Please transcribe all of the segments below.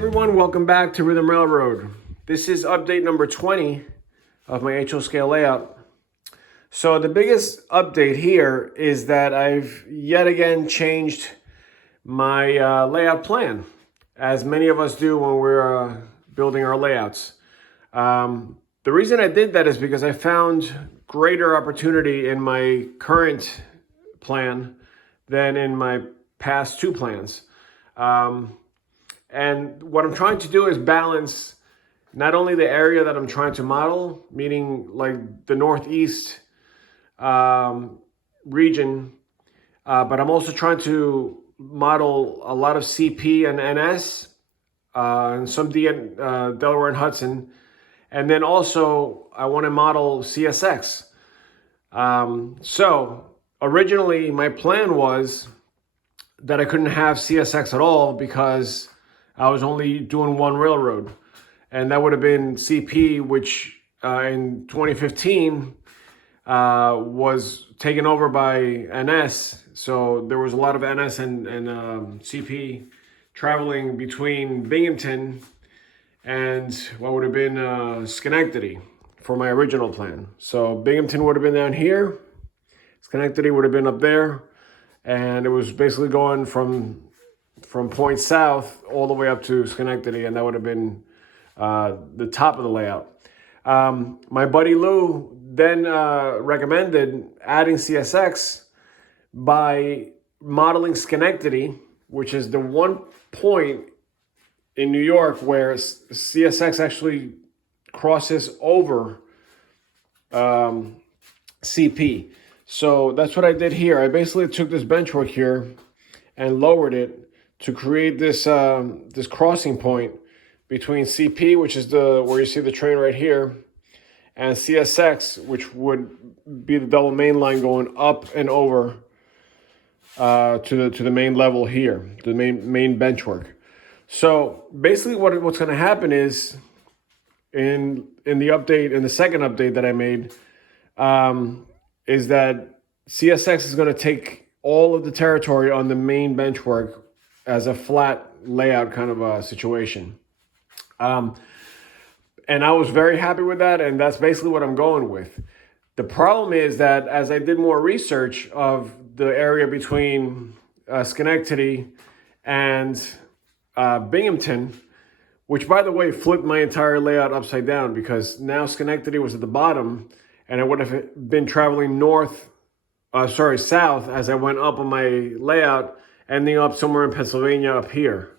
everyone, welcome back to Rhythm Railroad. This is update number 20 of my HO scale layout. So the biggest update here is that I've yet again changed my layout plan, as many of us do when we're building our layouts. The reason I did that is because I found greater opportunity in my current plan than in my past two plans. And what I'm trying to do is balance not only the area that I'm trying to model, meaning like the Northeast region, but I'm also trying to model a lot of CP and NS, and some Delaware and Hudson. And then also I want to model CSX. So originally my plan was that I couldn't have CSX at all because I was only doing one railroad, and that would have been CP, which in 2015 was taken over by NS. So there was a lot of NS and CP traveling between Binghamton and what would have been Schenectady for my original plan. So Binghamton would have been down here, Schenectady would have been up there, and it was basically going from point south all the way up to Schenectady, and that would have been the top of the layout. My buddy Lou then recommended adding CSX by modeling Schenectady, which is the one point in New York where CSX actually crosses over CP. So that's what I did here. I basically took this benchwork here and lowered it to create this this crossing point between CP, which is where you see the train right here, and CSX, which would be the double main line going up and over to the main level here, the main benchwork. So basically, what's going to happen is in the second update that I made, is that CSX is going to take all of the territory on the main benchwork as a flat layout kind of a situation. And I was very happy with that, and that's basically what I'm going with. The problem is that as I did more research of the area between Schenectady and Binghamton, which by the way flipped my entire layout upside down, because now Schenectady was at the bottom and I would have been traveling south as I went up on my layout, ending up somewhere in Pennsylvania up here.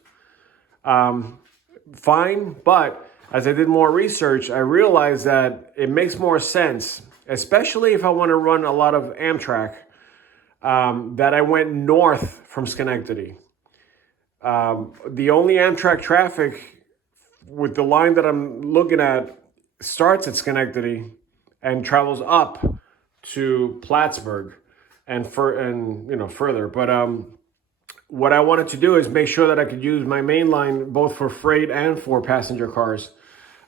Fine, but as I did more research, I realized that it makes more sense, especially if I want to run a lot of Amtrak, that I went north from Schenectady. The only Amtrak traffic with the line that I'm looking at starts at Schenectady and travels up to Plattsburgh and further. But what I wanted to do is make sure that I could use my main line both for freight and for passenger cars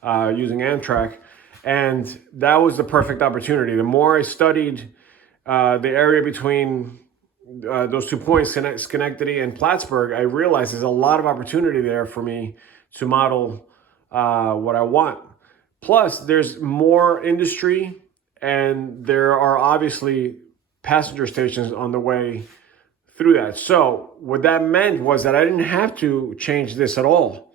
using Amtrak. And that was the perfect opportunity. The more I studied the area between those 2 points, Schenectady and Plattsburgh, I realized there's a lot of opportunity there for me to model what I want. Plus, there's more industry, and there are obviously passenger stations on the way through that. So what that meant was that I didn't have to change this at all.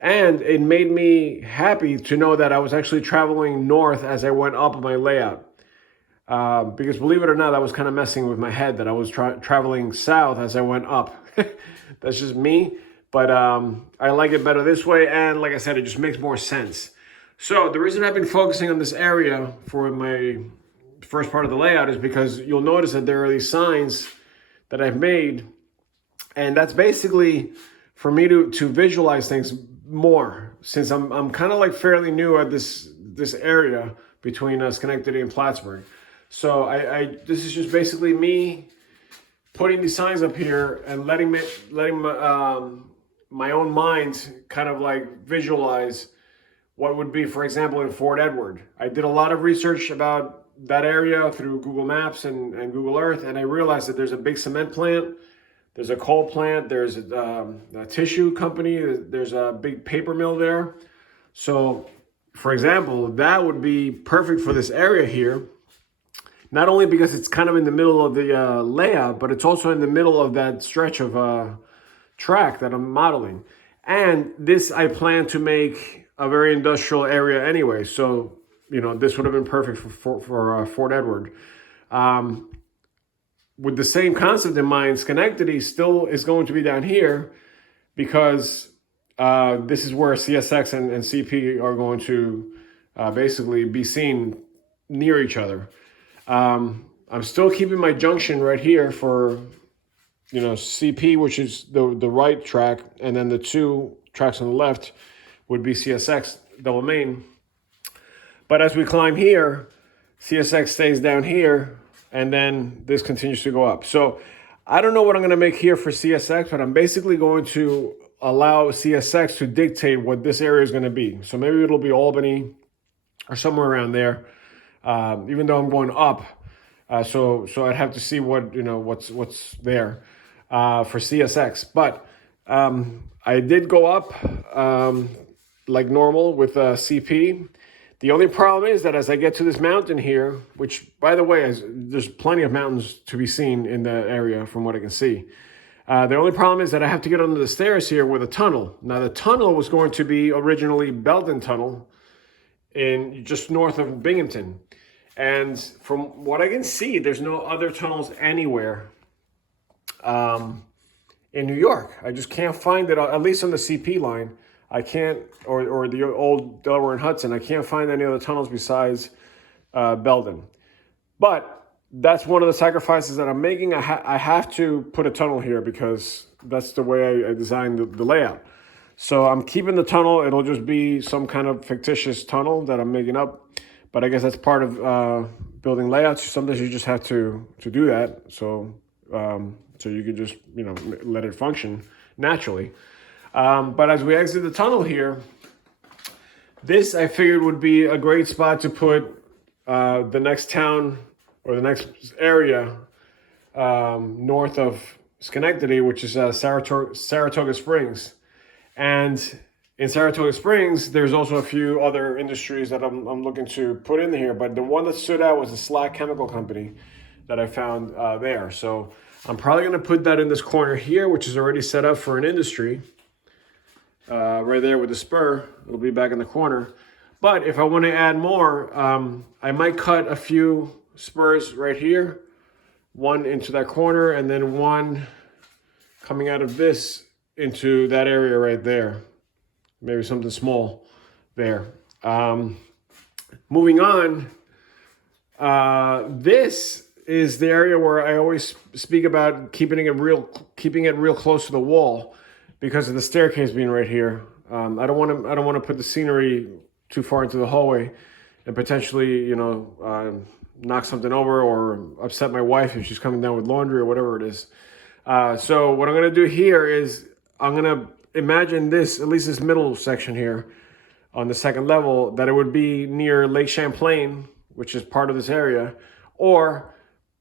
And it made me happy to know that I was actually traveling north as I went up my layout. Because believe it or not, that was kind of messing with my head that I was traveling south as I went up. That's just me. But I like it better this way. And like I said, it just makes more sense. So the reason I've been focusing on this area for my first part of the layout is because you'll notice that there are these signs that I've made. And that's basically for me to visualize things more, since I'm kind of like fairly new at this area between Schenectady and Plattsburgh. So this is just basically me putting these signs up here and letting my own mind kind of like visualize what would be, for example, in Fort Edward. I did a lot of research about that area through Google Maps and Google Earth, and I realized that there's a big cement plant There's a coal plant. There's a tissue company. There's a big paper mill there. So, for example, that would be perfect for this area here. Not only because it's kind of in the middle of the layout, but it's also in the middle of that stretch of track that I'm modeling. And this I plan to make a very industrial area anyway. So, you know, this would have been perfect for Fort Edward. With the same concept in mind, Schenectady still is going to be down here because this is where CSX and CP are going to basically be seen near each other. I'm still keeping my junction right here for, you know, CP, which is the right track, and then the two tracks on the left would be CSX double main. But as we climb here, CSX stays down here, and then this continues to go up. So I don't know what I'm going to make here for CSX, but I'm basically going to allow CSX to dictate what this area is going to be. So maybe it'll be Albany or somewhere around there, even though I'm going up. So I'd have to see what, you know, what's there for CSX. But I did go up like normal with CP. The only problem is that as I get to this mountain here, which, by the way, there's plenty of mountains to be seen in that area from what I can see. The only problem is that I have to get under the stairs here with a tunnel. Now, the tunnel was going to be originally Belden Tunnel in just north of Binghamton. And from what I can see, there's no other tunnels anywhere in New York. I just can't find it, at least on the CP line. I can't, or the old Delaware and Hudson, I can't find any other tunnels besides Belden. But that's one of the sacrifices that I'm making. I have to put a tunnel here because that's the way I designed the layout. So I'm keeping the tunnel. It'll just be some kind of fictitious tunnel that I'm making up. But I guess that's part of building layouts. Sometimes you just have to do that. So you could just, you know, let it function naturally. But as we exit the tunnel here, this I figured would be a great spot to put the next town or the next area north of Schenectady, which is Saratoga Springs. And in Saratoga Springs, there's also a few other industries that I'm looking to put in here. But the one that stood out was the Slack Chemical Company that I found there. So I'm probably going to put that in this corner here, which is already set up for an industry. Right there with the spur, it'll be back in the corner. But if I want to add more, I might cut a few spurs right here, one into that corner, and then one coming out of this into that area right there. Maybe something small there. Moving on, this is the area where I always speak about keeping it real close to the wall, because of the staircase being right here. I don't want to put the scenery too far into the hallway and potentially, you know, knock something over or upset my wife if she's coming down with laundry or whatever it is. So what I'm going to do here is I'm going to imagine this, at least this middle section here on the second level, that it would be near Lake Champlain, which is part of this area, or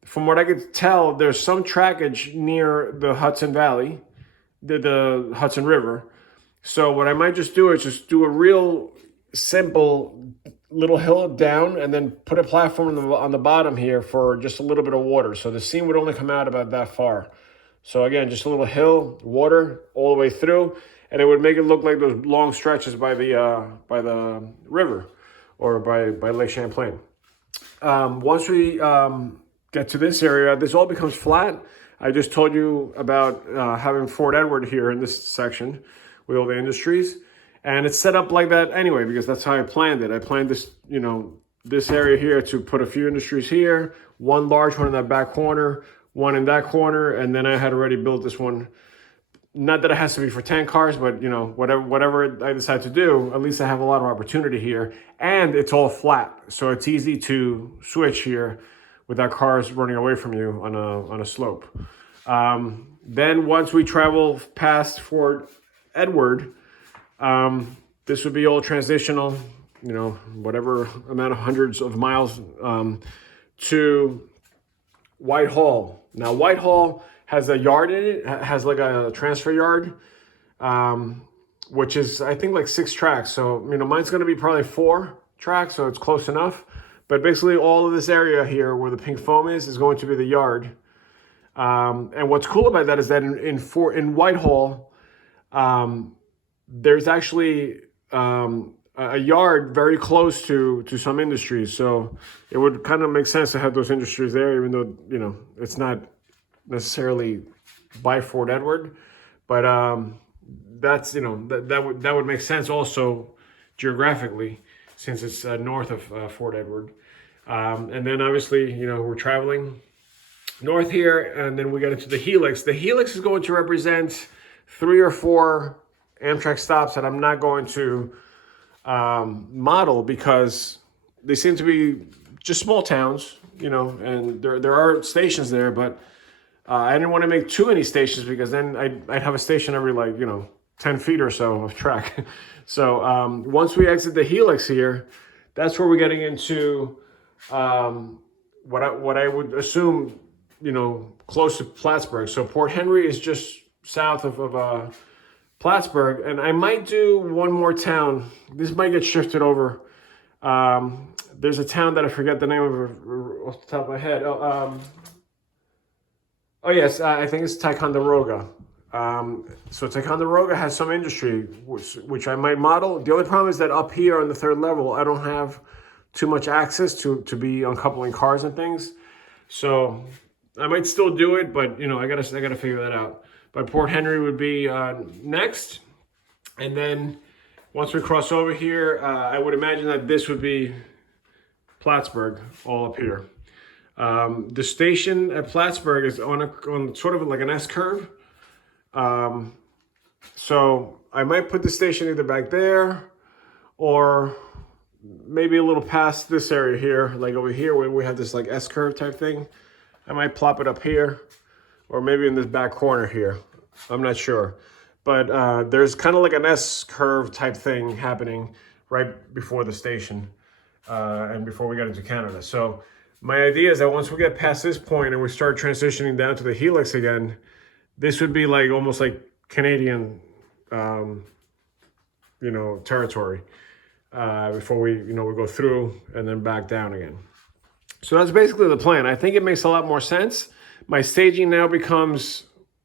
from what I could tell, there's some trackage near the Hudson Valley, the Hudson River. So what I might just do is just do a real simple little hill down and then put a platform on the bottom here for just a little bit of water. So the scene would only come out about that far. So again, just a little hill, water all the way through, and it would make it look like those long stretches by the river or by Lake Champlain. Once we get to this area, this all becomes flat. I just told you about having Fort Edward here in this section with all the industries. And it's set up like that anyway, because that's how I planned it. I planned this, you know, this area here to put a few industries here, one large one in that back corner, one in that corner, and then I had already built this one. Not that it has to be for 10 cars, but, you know, whatever I decide to do, at least I have a lot of opportunity here. And it's all flat, so it's easy to switch here without cars running away from you on a slope. Then once we travel past Fort Edward, this would be all transitional, you know, whatever amount of hundreds of miles to Whitehall. Now, Whitehall has a yard in it, has like a transfer yard, which is I think like 6 tracks. So mine's going to be probably 4 tracks, so it's close enough. But basically, all of this area here where the pink foam is going to be the yard. And what's cool about that is that in Whitehall, there's actually a yard very close to some industries. So it would kind of make sense to have those industries there, even though it's not necessarily by Fort Edward, but that's that would make sense also geographically, since it's north of Fort Edward. And then obviously we're traveling north here, and then we get into the Helix. The Helix is going to represent 3 or 4 Amtrak stops that I'm not going to model, because they seem to be just small towns, and there are stations there, but I didn't want to make too many stations, because then I'd have a station every 10 feet or so of track. So once we exit the Helix here, that's where we're getting into what I would assume, close to Plattsburgh. So Port Henry is just south of Plattsburgh, and I might do one more town. This might get shifted over. There's a town that I forget the name of off the top of my head. Oh yes, I think it's Ticonderoga. So Ticonderoga has some industry, which I might model. The only problem is that up here on the 3rd level, I don't have too much access to be uncoupling cars and things. So I might still do it, but I gotta figure that out. But Port Henry would be next, and then once we cross over here, I would imagine that this would be Plattsburgh, all up here. The station at Plattsburgh is on sort of like an S curve. So I might put the station either back there, or maybe a little past this area here, like over here where we have this like S curve type thing. I might plop it up here, or maybe in this back corner here. I'm not sure. But there's kind of like an S curve type thing happening right before the station, and before we get into Canada. So my idea is that once we get past this point and we start transitioning down to the Helix again, this would be like almost like Canadian, territory, before we go through and then back down again. So that's basically the plan. I think it makes a lot more sense. My staging now becomes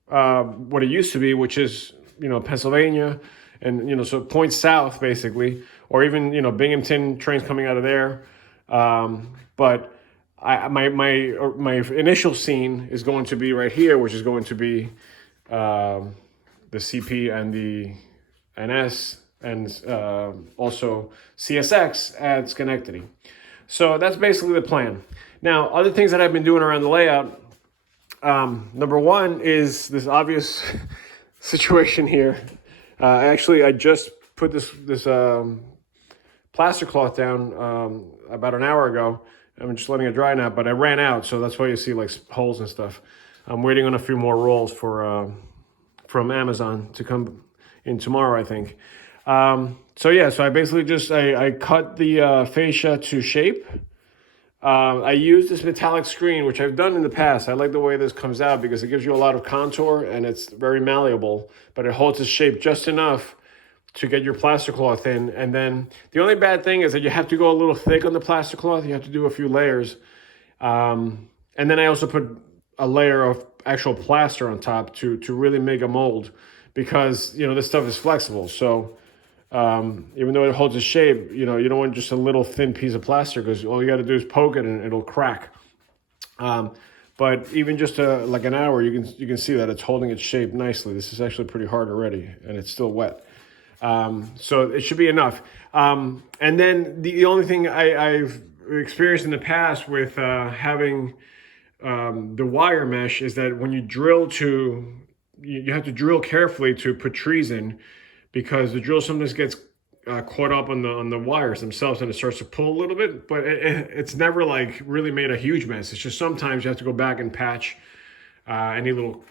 what it used to be, which is Pennsylvania, and so points south basically, or even Binghamton trains coming out of there. But my initial scene is going to be right here, which is going to be the CP and the NS, and also CSX at Schenectady. So that's basically the plan. Now, other things that I've been doing around the layout, number one is this obvious situation here. Actually, I just put this plaster cloth down about an hour ago. I'm just letting it dry now, but I ran out, so that's why you see like holes and stuff. I'm waiting on a few more rolls from Amazon to come in tomorrow, I think. So I basically I cut the fascia to shape. I use this metallic screen, which I've done in the past. I like the way this comes out because it gives you a lot of contour and it's very malleable, but it holds its shape just enough to get your plaster cloth in. And then the only bad thing is that you have to go a little thick on the plaster cloth. You have to do a few layers. And then I also put a layer of actual plaster on top to really make a mold, because this stuff is flexible. So even though it holds its shape, you don't want just a little thin piece of plaster, because all you got to do is poke it and it'll crack. But even just like an hour, you can see that it's holding its shape nicely. This is actually pretty hard already, and it's still wet. So it should be enough. And then the only thing I've experienced in the past with having the wire mesh is that when you drill you have to drill carefully to put trees in, because the drill sometimes gets caught up on the wires themselves and it starts to pull a little bit, but it's never like really made a huge mess. It's just sometimes you have to go back and patch any little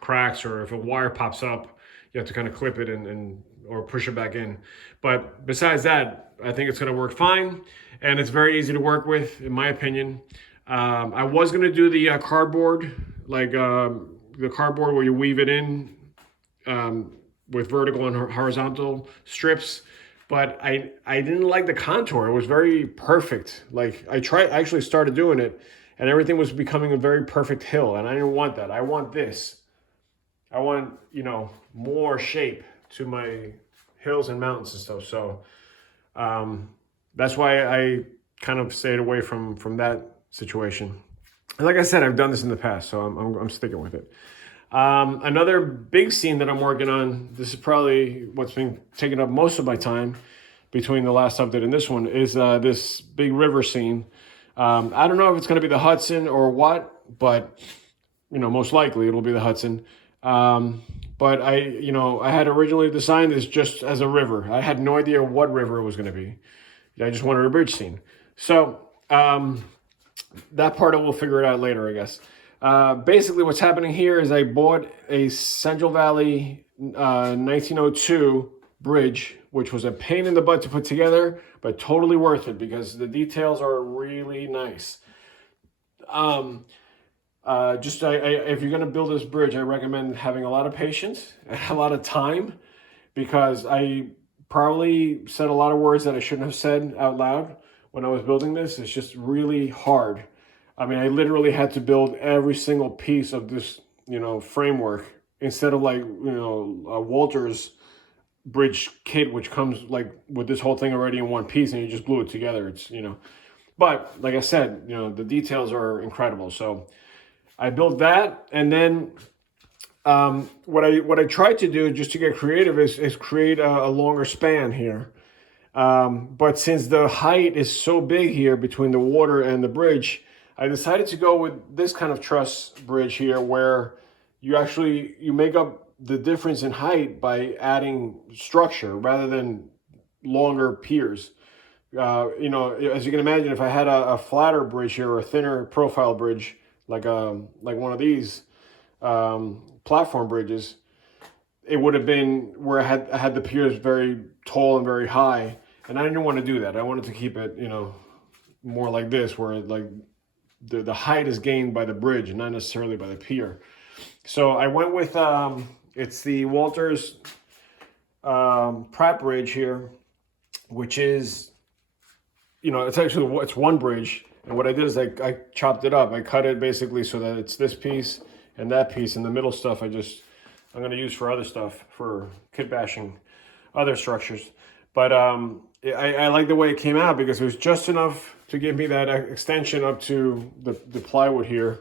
cracks, or if a wire pops up, you have to kind of clip it and or push it back in. But besides that, I think it's going to work fine, and it's very easy to work with, in my opinion. I was going to do the cardboard, like the cardboard where you weave it in with vertical and horizontal strips. But I didn't like the contour. It was very perfect. Like I actually started doing it, and everything was becoming a very perfect hill, and I didn't want that. I want this. I want, you know, more shape to my hills and mountains and stuff. So that's why I kind of stayed away from that situation. And like I said, I've done this in the past, so I'm sticking with it. Another big scene that I'm working on, this is probably what's been taking up most of my time between the last update and this one, is this big river scene. I don't know if it's going to be the Hudson or what, but, you know, most likely it'll be the Hudson. But I had originally designed this just as a river. I had no idea what river it was going to be. I just wanted a bridge scene. So that part we'll figure it out later, I guess. Basically what's happening here is I bought a Central Valley 1902 bridge, which was a pain in the butt to put together, but totally worth it because the details are really nice. If you're going to build this bridge, I recommend having a lot of patience and a lot of time, because I probably said a lot of words that I shouldn't have said out loud when I was building this. It's just really hard. I mean, I literally had to build every single piece of this, you know, framework, instead of like, you know, a Walters bridge kit, which comes like with this whole thing already in one piece and you just glue it together. It's, you know, but like I said, you know, the details are incredible. So I built that, and then what I tried to do just to get creative is create a longer span here. But since the height is so big here between the water and the bridge, I decided to go with this kind of truss bridge here, where you make up the difference in height by adding structure rather than longer piers. You know, as you can imagine, if I had a flatter bridge here or a thinner profile bridge, like one of these platform bridges, it would have been where I had the piers very tall and very high, and I didn't want to do that. I wanted to keep it, you know, more like this, where like the height is gained by the bridge and not necessarily by the pier. So I went with it's the Walters Pratt bridge here, which is, you know, it's one bridge. And what I did is I chopped it up. I cut it basically so that it's this piece and that piece, and the middle stuff I'm going to use for other stuff, for kit bashing other structures. But I like the way it came out, because it was just enough to give me that extension up to the plywood here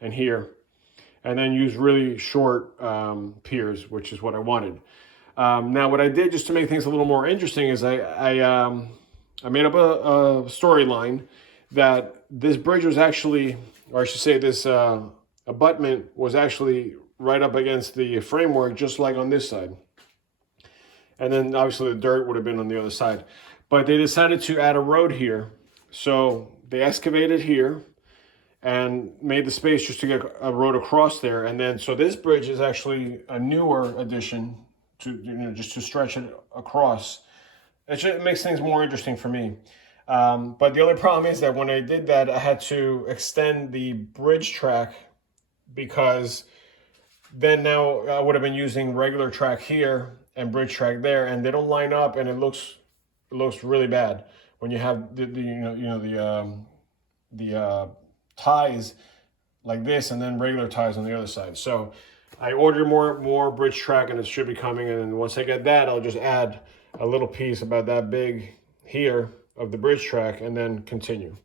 and here, and then use really short piers, which is what I wanted. Now what I did, just to make things a little more interesting, is I made up a storyline that this bridge was actually, or I should say this abutment was actually right up against the framework, just like on this side. And then obviously the dirt would have been on the other side. But they decided to add a road here. So they excavated here and made the space just to get a road across there. And then, so this bridge is actually a newer addition to, you know, just to stretch it across. It makes things more interesting for me. But the only problem is that when I did that, I had to extend the bridge track, because then now I would have been using regular track here and bridge track there, and they don't line up, and it looks really bad when you have the ties like this and then regular ties on the other side. So I ordered more bridge track, and it should be coming. And once I get that, I'll just add a little piece about that big here of the bridge track and then continue.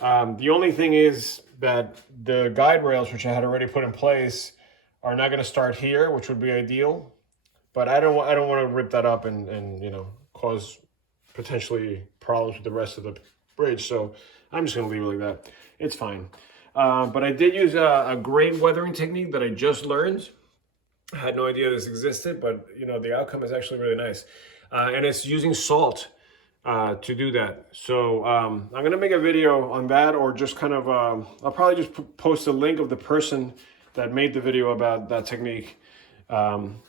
The only thing is that the guide rails, which I had already put in place, are not going to start here, which would be ideal. But I don't want to rip that up and you know, cause potentially problems with the rest of the bridge. So I'm just going to leave it like that. It's fine. But I did use a grain weathering technique that I just learned. I had no idea this existed, but you know, the outcome is actually really nice. And it's using salt to do that. So I'm going to make a video on that, or just kind of, I'll probably just post a link of the person that made the video about that technique,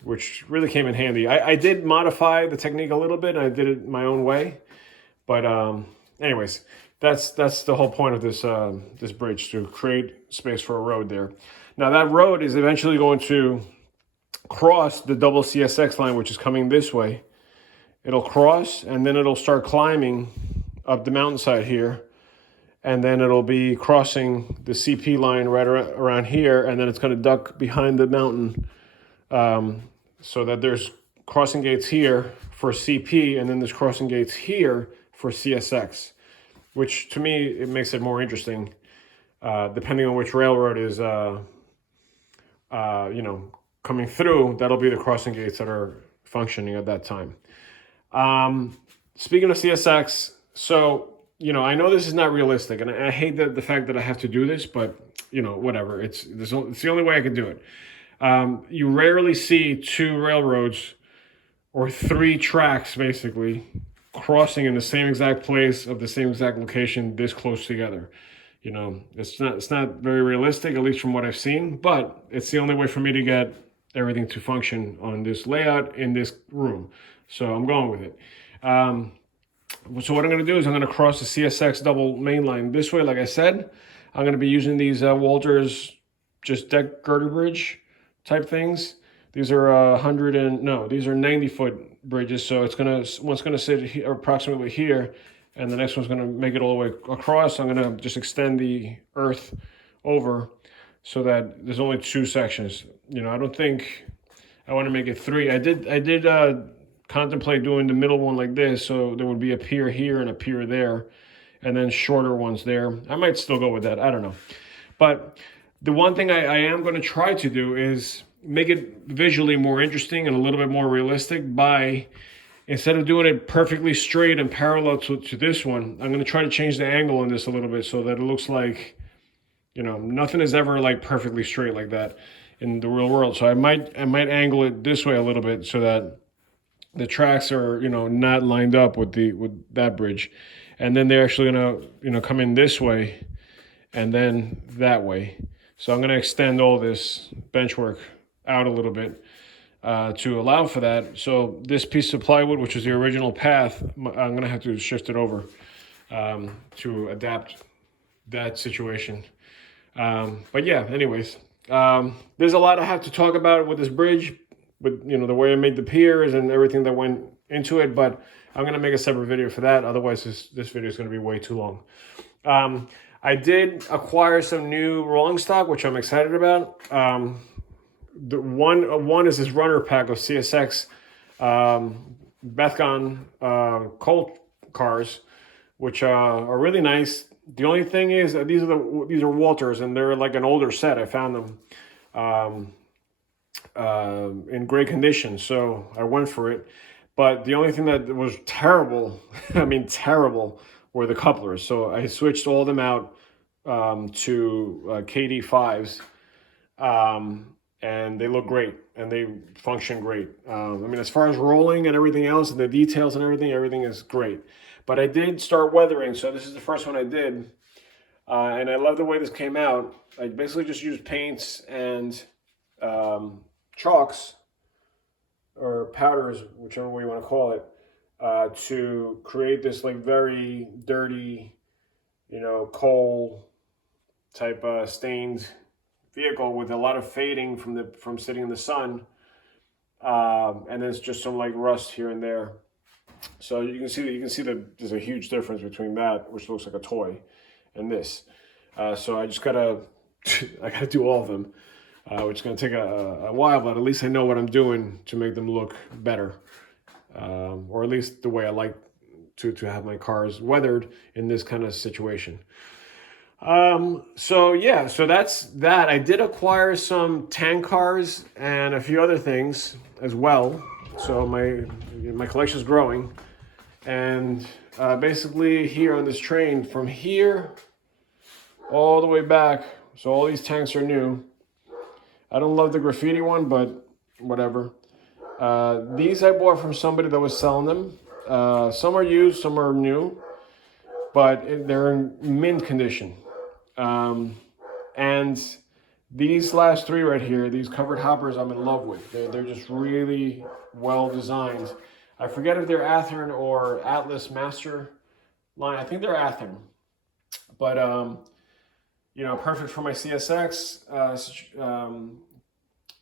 which really came in handy. I did modify the technique a little bit. I did it my own way. But anyways, That's the whole point of this this bridge, to create space for a road there. Now that road is eventually going to cross the double CSX line, which is coming this way. It'll cross, and then it'll start climbing up the mountainside here, and then it'll be crossing the CP line right around here, and then it's going to duck behind the mountain, so that there's crossing gates here for CP, and then there's crossing gates here for CSX, which to me, it makes it more interesting, depending on which railroad is, coming through. That'll be the crossing gates that are functioning at that time. Speaking of CSX, so, I know this is not realistic, and I hate the fact that I have to do this, but, whatever. It's the only way I can do it. You rarely see two railroads or three tracks, basically, crossing in the same exact place of the same exact location this close together. It's not very realistic, at least from what I've seen, but it's the only way for me to get everything to function on this layout in this room. So I'm going with it. So what I'm going to do is I'm going to cross the CSX double main line this way. Like I said, I'm going to be using these Walters just deck girder bridge type things. These are 90-foot bridges. So one's going to sit here, approximately here, and the next one's going to make it all the way across. I'm going to just extend the earth over so that there's only two sections. I don't think I want to make it three. I did contemplate doing the middle one like this, so there would be a pier here and a pier there, and then shorter ones there. I might still go with that. I don't know. But the one thing I am going to try to do is make it visually more interesting and a little bit more realistic by, instead of doing it perfectly straight and parallel to this one, I'm going to try to change the angle on this a little bit so that it looks like, nothing is ever like perfectly straight like that in the real world. So I might angle it this way a little bit so that the tracks are, not lined up with that bridge. And then they're actually gonna, come in this way and then that way. So I'm gonna extend all this bench work out a little bit to allow for that. So this piece of plywood, which is the original path, I'm gonna have to shift it over to adapt that situation. But yeah, anyways, there's a lot I have to talk about with this bridge, with the way I made the piers and everything that went into it, but I'm gonna make a separate video for that. Otherwise, this video is gonna be way too long. I did acquire some new rolling stock, which I'm excited about. The one is this runner pack of CSX Bethgon coal cars, which are really nice. The only thing is that these are Walters, and they're like an older set. I found them in great condition, so I went for it. But the only thing that was terrible, I mean terrible, were the couplers. So I switched all of them out to KD5s, and they look great and they function great. I mean, as far as rolling and everything else and the details and everything is great. But I did start weathering, so this is the first one I did, and I love the way this came out. I basically just used paints and chalks or powders, whichever way you want to call it, to create this like very dirty, coal type stained vehicle with a lot of fading from sitting in the sun, and there's just some like rust here and there. So you can see that there's a huge difference between that, which looks like a toy, and this. So I just gotta do all of them, which is gonna take a while, but at least I know what I'm doing to make them look better, or at least the way I like to have my cars weathered in this kind of situation. So that's that. I did acquire some tank cars and a few other things as well. So my collection is growing, and basically here on this train, from here all the way back, so all these tanks are new. I don't love the graffiti one, but whatever. These I bought from somebody that was selling them. Some are used, some are new, but they're in mint condition. And these last three right here, these covered hoppers, I'm in love with. They're just really well designed. I forget if they're Athearn or Atlas Master line. I think they're Athearn. But you know, perfect for my CSX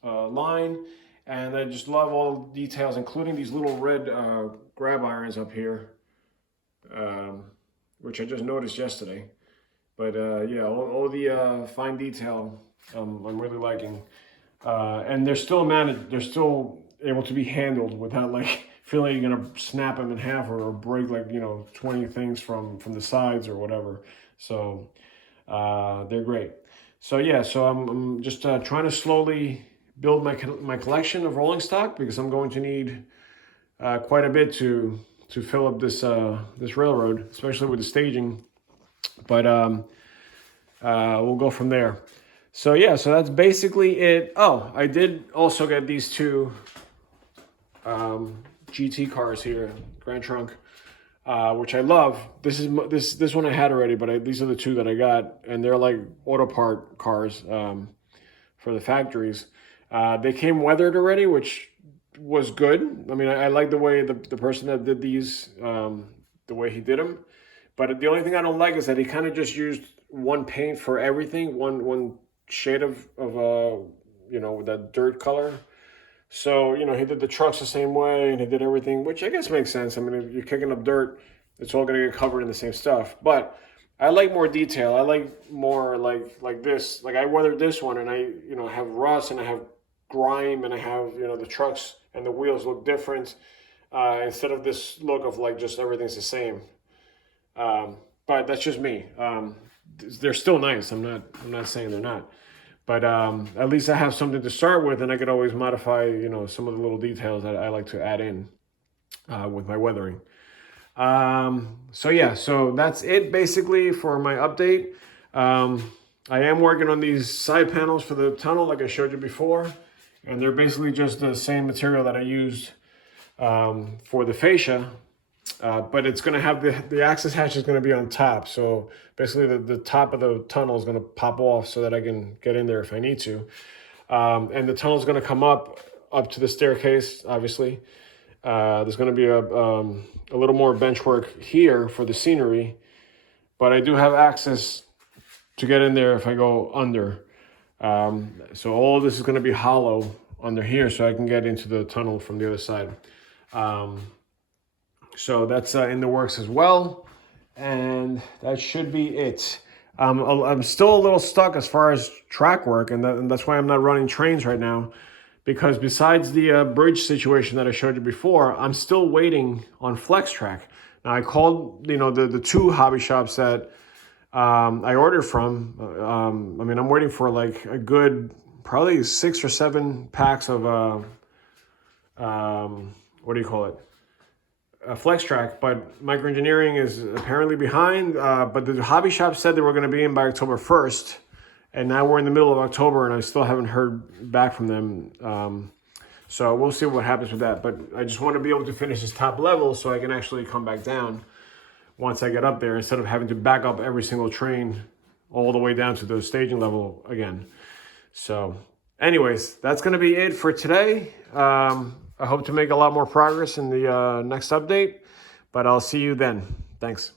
line. And I just love all the details, including these little red grab irons up here, which I just noticed yesterday. But yeah, all the fine detail I'm really liking. And they're still managed, they're still able to be handled without like feeling you're gonna snap them in half or break like, you know, 20 things from the sides or whatever. So they're great. So yeah, so I'm just trying to slowly build my collection of rolling stock, because I'm going to need quite a bit to fill up this this railroad, especially with the staging. But we'll go from there. So yeah, so that's basically it. Oh, I did also get these two GT cars here, Grand Trunk, which I love. This one I had already, but these are the two that I got, and they're like auto part cars for the factories. They came weathered already, which was good. I mean, I like the way the person that did these, the way he did them. But the only thing I don't like is that he kind of just used one paint for everything, one shade of you know, that dirt color. So, you know, he did the trucks the same way, and he did everything, which I guess makes sense. I mean, if you're kicking up dirt, it's all going to get covered in the same stuff. But I like more detail. I like more like this. Like I weathered this one, and I, you know, have rust, and I have grime, and I have, you know, the trucks and the wheels look different instead of this look of like just everything's the same. But that's just me. They're still nice. I'm not saying they're not. But at least I have something to start with, and I could always modify, you know, some of the little details that I like to add in with my weathering. So yeah, so that's it basically for my update. I am working on these side panels for the tunnel, like I showed you before, and they're basically just the same material that I used for the fascia. But it's going to have the access hatch is going to be on top. So basically the top of the tunnel is going to pop off so that I can get in there if I need to. And the tunnel is going to come up to the staircase, obviously. There's going to be a little more bench work here for the scenery. But I do have access to get in there if I go under. So all this is going to be hollow under here so I can get into the tunnel from the other side. So that's in the works as well, and that should be it. I'm still a little stuck as far as track work, and that's why I'm not running trains right now, because besides the bridge situation that I showed you before, I'm still waiting on FlexTrack. Now I called, you know, the two hobby shops that I ordered from. I mean, I'm waiting for like a good probably 6 or 7 packs of what do you call it? FlexTrack, but Microengineering is apparently behind. But the hobby shop said they were going to be in by October 1st, and now we're in the middle of October, and I still haven't heard back from them. So we'll see what happens with that. But I just want to be able to finish this top level so I can actually come back down once I get up there, instead of having to back up every single train all the way down to the staging level again. So anyways, that's going to be it for today. I hope to make a lot more progress in the next update, but I'll see you then. Thanks.